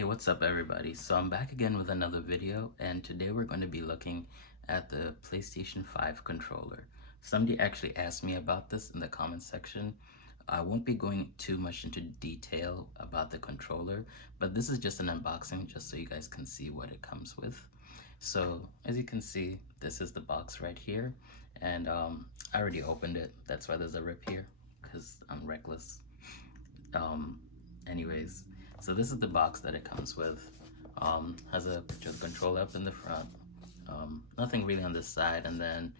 Hey, what's up everybody? So I'm back again with another video, and today we're going to be looking at the PlayStation 5 controller. Somebody actually asked me about this in the comment section. I won't be going too much into detail about the controller, but this is just an unboxing just so you guys can see what it comes with. So as you can see, this is the box right here, and I already opened it. That's why there's a rip here, because I'm reckless. Um, Anyways, so this is the box that it comes with. Has a picture of the controller up in the front. Nothing really on this side, and then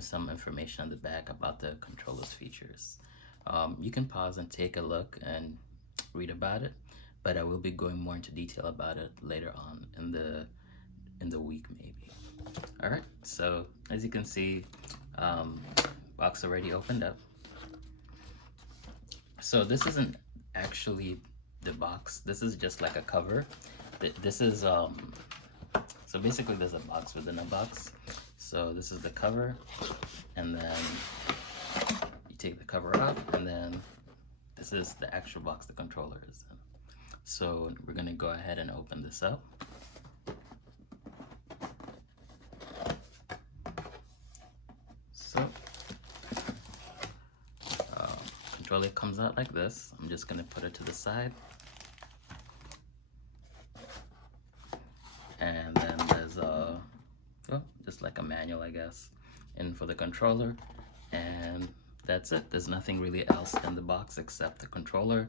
some information on the back about the controller's features. You can pause and take a look and read about it, but I will be going more into detail about it later on in the week maybe. All right. So as you can see, box already opened up. So this isn't actually the box. This is just like a cover. This is so basically there's a box within a box. So this is the cover, and then you take the cover off, and then this is the actual box the controller is in. So we're gonna go ahead and open this up. So controller comes out like this. I'm just gonna put it to the side. And then there's just like a manual, I guess, and for the controller, and that's it. There's nothing really else in the box except the controller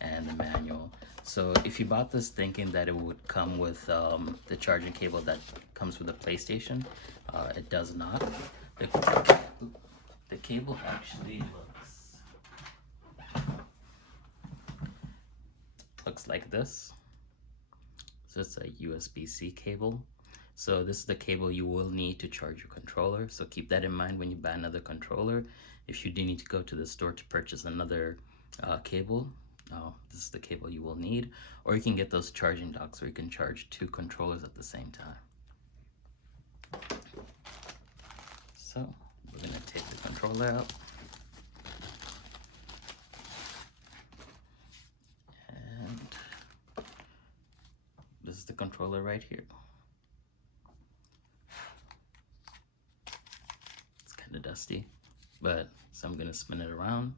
and the manual. So if you bought this thinking that it would come with the charging cable that comes with the PlayStation, it does not. The cable actually looks like this. So it's a USB-C cable. So this is the cable you will need to charge your controller. So keep that in mind when you buy another controller. If you do need to go to the store to purchase another cable, this is the cable you will need. Or you can get those charging docks where you can charge two controllers at the same time. So we're gonna take the controller out. And this is the controller right here. It's kind of dusty, but so I'm gonna spin it around.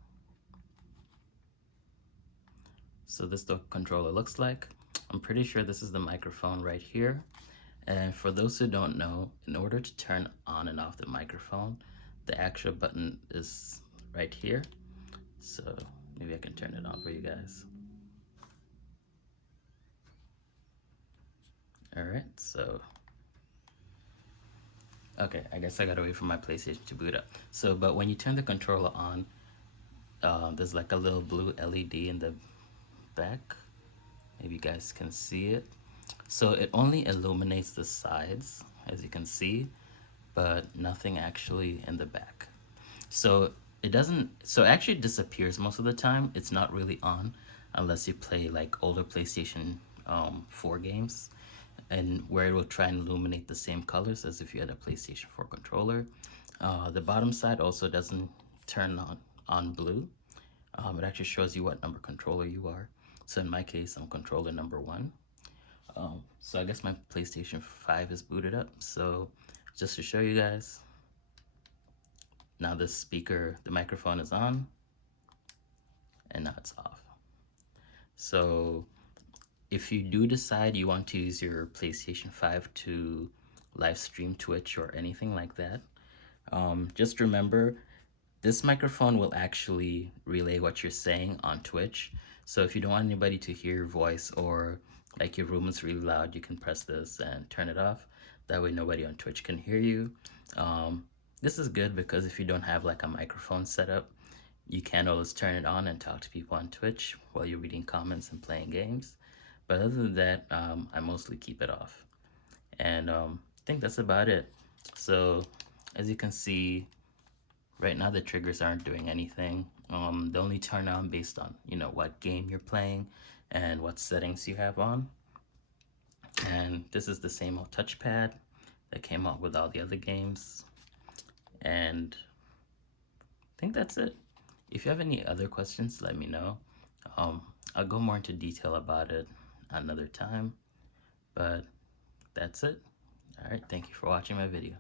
So this the controller looks like. I'm pretty sure this is the microphone right here. And for those who don't know, in order to turn on and off the microphone, the actual button is right here. So maybe I can turn it on for you guys. All right, so okay, I guess I gotta wait for my PlayStation to boot up. So, but when you turn the controller on, there's like a little blue LED in the back. Maybe you guys can see it. So it only illuminates the sides, as you can see, but nothing actually in the back. So it doesn't, so it actually disappears most of the time. It's not really on unless you play like older PlayStation 4 games, and where it will try and illuminate the same colors as if you had a PlayStation 4 controller. The bottom side also doesn't turn on blue. It actually shows you what number controller you are. So in my case, I'm controller number 1. So I guess my PlayStation 5 is booted up. So just to show you guys, now the speaker, the microphone is on, and now it's off. So if you do decide you want to use your PlayStation 5 to live stream Twitch or anything like that, just remember this microphone will actually relay what you're saying on Twitch. So if you don't want anybody to hear your voice, or like your room is really loud, you can press this and turn it off. That way nobody on Twitch can hear you. This is good because if you don't have like a microphone set up, you can always turn it on and talk to people on Twitch while you're reading comments and playing games. But other than that, I mostly keep it off. And I think that's about it. So as you can see, right now the triggers aren't doing anything. They only turn on based on, what game you're playing and what settings you have on. And this is the same old touchpad that came out with all the other games. And I think that's it. If you have any other questions, let me know. I'll go more into detail about it another time. But that's it. All right, thank you for watching my video.